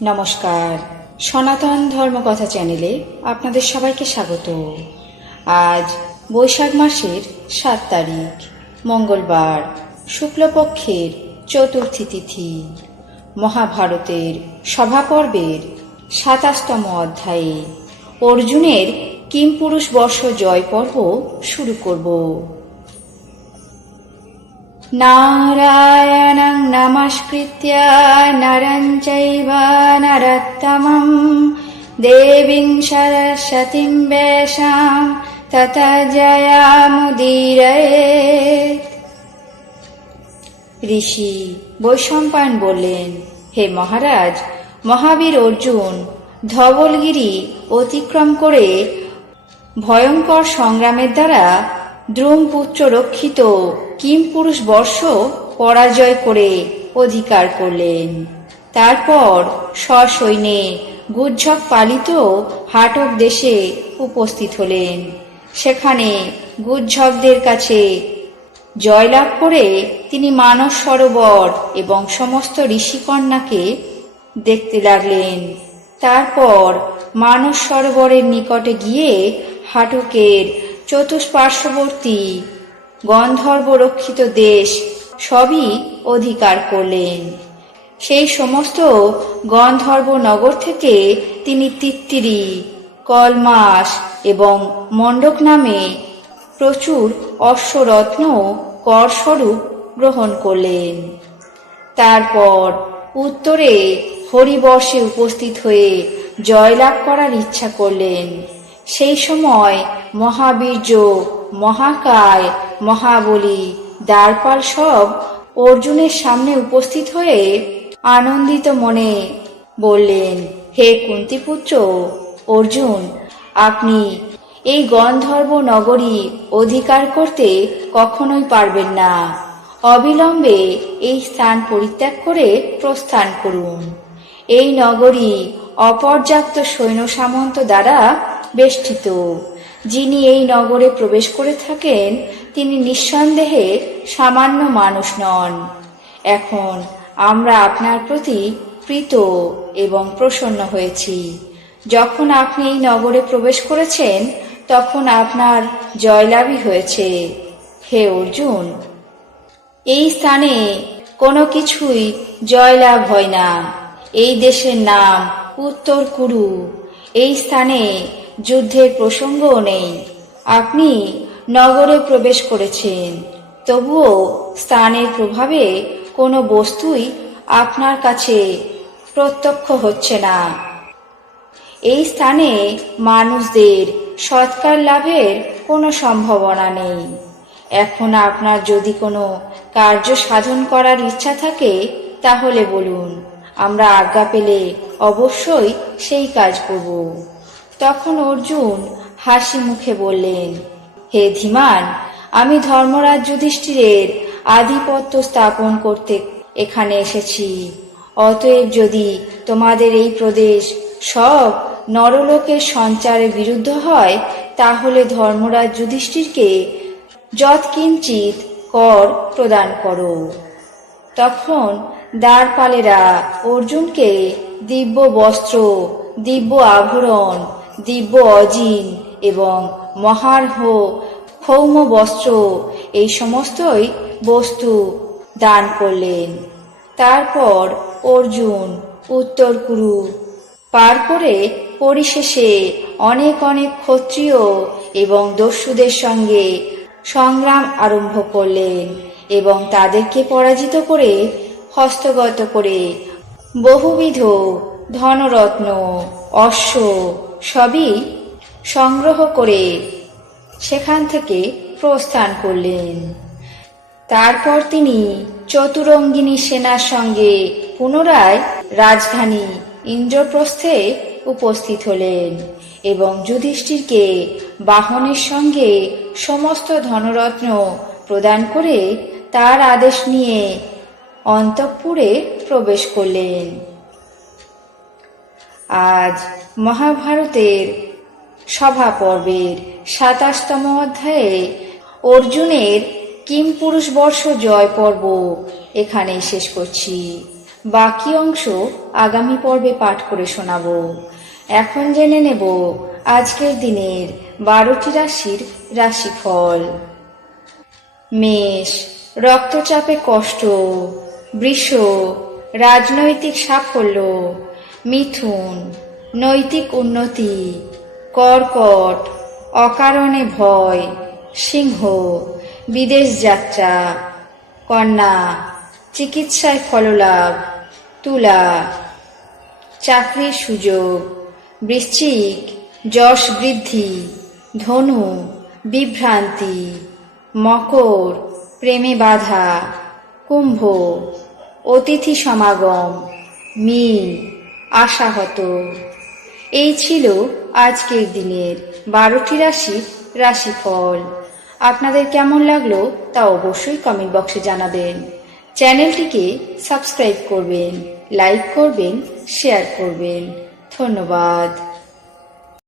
নমস্কার, সনাতন ধর্মকথা চ্যানেলে আপনাদের সবাইকে স্বাগত। আজ বৈশাখ মাসের 7 তারিখ মঙ্গলবার, শুক্লপক্ষের চতুর্থী তিথি। মহাভারতের সভাপর্বের 27তম অধ্যায়ে অর্জুনের কিমপুরুষ বর্ষ জয় পর্ব শুরু করব। নারায়ণং নমস্কৃত্য নরং চৈব নরোত্তমং দেবীং সরস্বতীং ব্যাসাং ততো জয়মুদীরয়েৎ। ঋষি বৈশম্পায়ন বললেন, হে মহারাজ, মহাবীর অর্জুন ধবলগিরি অতিক্রম করে ভয়ঙ্কর সংগ্রামের দ্বারা দ্রুমপুত্র রক্ষিত কিমপুরুষ বর্ষ পরাজয় করে অধিকার করলেন। তারপর সসৈন্যে গুজ্জক পালিত হাটক দেশে উপস্থিত হলেন। সেখানে গুজ্জকদের কাছে জয়লাভ করে তিনি মানস সরোবর এবং সমস্ত ঋষিকন্যাকে দেখতে লাগলেন। তারপর মানস সরোবরের নিকটে গিয়ে হাটকের চতুষ্পার্শ্ববর্তী গন্ধর্ব রক্ষিত দেশ সবই অধিকার করলেন। সেই সমস্ত গন্ধর্ব নগর থেকে তিনি তিত্তিরি, কলমাস এবং মণ্ডক নামে প্রচুর অশ্বরত্ন করস্বরূপ গ্রহণ করলেন। তারপর উত্তরে হরিবর্ষে উপস্থিত হয়ে জয়লাভ করার ইচ্ছা করলেন। সেই সময় মহাবীর্য, মহাকায়, মহাবলী, দ্বারপাল সব অর্জুনের সামনে উপস্থিত হয়ে আনন্দিত মনে বললেন, হে কুন্তিপুত্র অর্জুন, আপনি এই গন্ধর্ব নগরী অধিকার করতে কখনোই পারবেন না। অবিলম্বে এই স্থান পরিত্যাগ করে প্রস্থান করুন। এই নগরী অপর্যাপ্ত সৈন্য সামন্ত দ্বারা বেষ্টিত। যিনি এই নগরে প্রবেশ করে থাকেন তিনি নিঃসন্দেহে সামান্য মানুষ নন। এখন আমরা আপনার প্রতি প্রীত এবং প্রসন্ন হয়েছি। যখন আপনি এই নগরে প্রবেশ করেছেন তখন আপনার জয়লাভই হয়েছে। হে অর্জুন, এই স্থানে কোনো কিছুই জয়লাভ হয় না। এই দেশের নাম উত্তর কুরু। এই স্থানে যুদ্ধের প্রসঙ্গও নেই। আপনি নগরে প্রবেশ করেছেন, তবুও স্থানের প্রভাবে কোনো বস্তুই আপনার কাছে প্রত্যক্ষ হচ্ছে না। এই স্থানে মানুষদের সৎকার লাভের কোনো সম্ভাবনা নেই। এখন আপনার যদি কোনো কার্য সাধন করার ইচ্ছা থাকে তাহলে বলুন, আমরা আজ্ঞা পেলে অবশ্যই সেই কাজ করব। তখন অর্জুন হাসি মুখে বললেন, হে ধীমান, আমি ধর্মরাজ যুধিষ্ঠিরের আধিপত্য স্থাপন করতে এখানে এসেছি। অতএব যদি তোমাদের এই প্রদেশ সব নরলোকের সঞ্চারের বিরুদ্ধ হয় তাহলে ধর্মরাজ যুধিষ্ঠিরকে যৎকিঞ্চিৎ কর প্রদান করো। তখন দ্বারপালেরা অর্জুনকে দিব্য বস্ত্র, দিব্য আভরণ, দিব্য অজিন এবং মহার্ঘ ক্ষৌম বস্ত্র এই সমস্তই বস্তু দান করলেন। তারপর অর্জুন উত্তর কুরু পার করে পরিশেষে অনেক অনেক ক্ষত্রিয় এবং দস্যুদের সঙ্গে সংগ্রাম আরম্ভ করলেন এবং তাদেরকে পরাজিত করে হস্তগত করে বহুবিধ ধনরত্ন, অশ্ব সবই সংগ্রহ করে সেখান থেকে প্রস্থান করলেন। তারপর তিনি চতুরঙ্গিনী সেনার সঙ্গে পুনরায় রাজধানী ইন্দ্রপ্রস্থে উপস্থিত হলেন এবং যুধিষ্ঠিরকে বাহনের সঙ্গে সমস্ত ধনরত্ন প্রদান করে তার আদেশ নিয়ে অন্তঃপুরে প্রবেশ করলেন। আজ মহাভারতের সভা পর্বের 27তম অধ্যায়ে অর্জুনের কিমপুরুষ বর্ষ জয় পর্ব এখানেই শেষ করছি। বাকি অংশ আগামী পর্বে পাঠ করে শোনাবো। এখন জেনে নেব আজকের দিনের 12টি রাশির রাশিফল। মেষ, রক্তচাপে কষ্ট। বৃষ, রাজনৈতিক সাফল্য। মিথুন, নৈতিক উন্নতি। কর্কট, অকারণে ভয়। সিংহ, বিদেশ যাত্রা। কন্যা, চিকিৎসায় ফললাভ। তুলা, চাকরির সুযোগ। বৃশ্চিক, যশ বৃদ্ধি। ধনু, বিভ্রান্তি। মকর, প্রেমে বাধা। কুম্ভ, অতিথি সমাগম। মীন, আশাহত। এই ছিল আজকের দিনের 12টি রাশির রাশিফল। আপনাদের কেমন লাগলো তা অবশ্যই কমেন্ট বক্সে জানাবেন। চ্যানেলটিকে সাবস্ক্রাইব করবেন, লাইক করবেন, শেয়ার করবেন। ধন্যবাদ।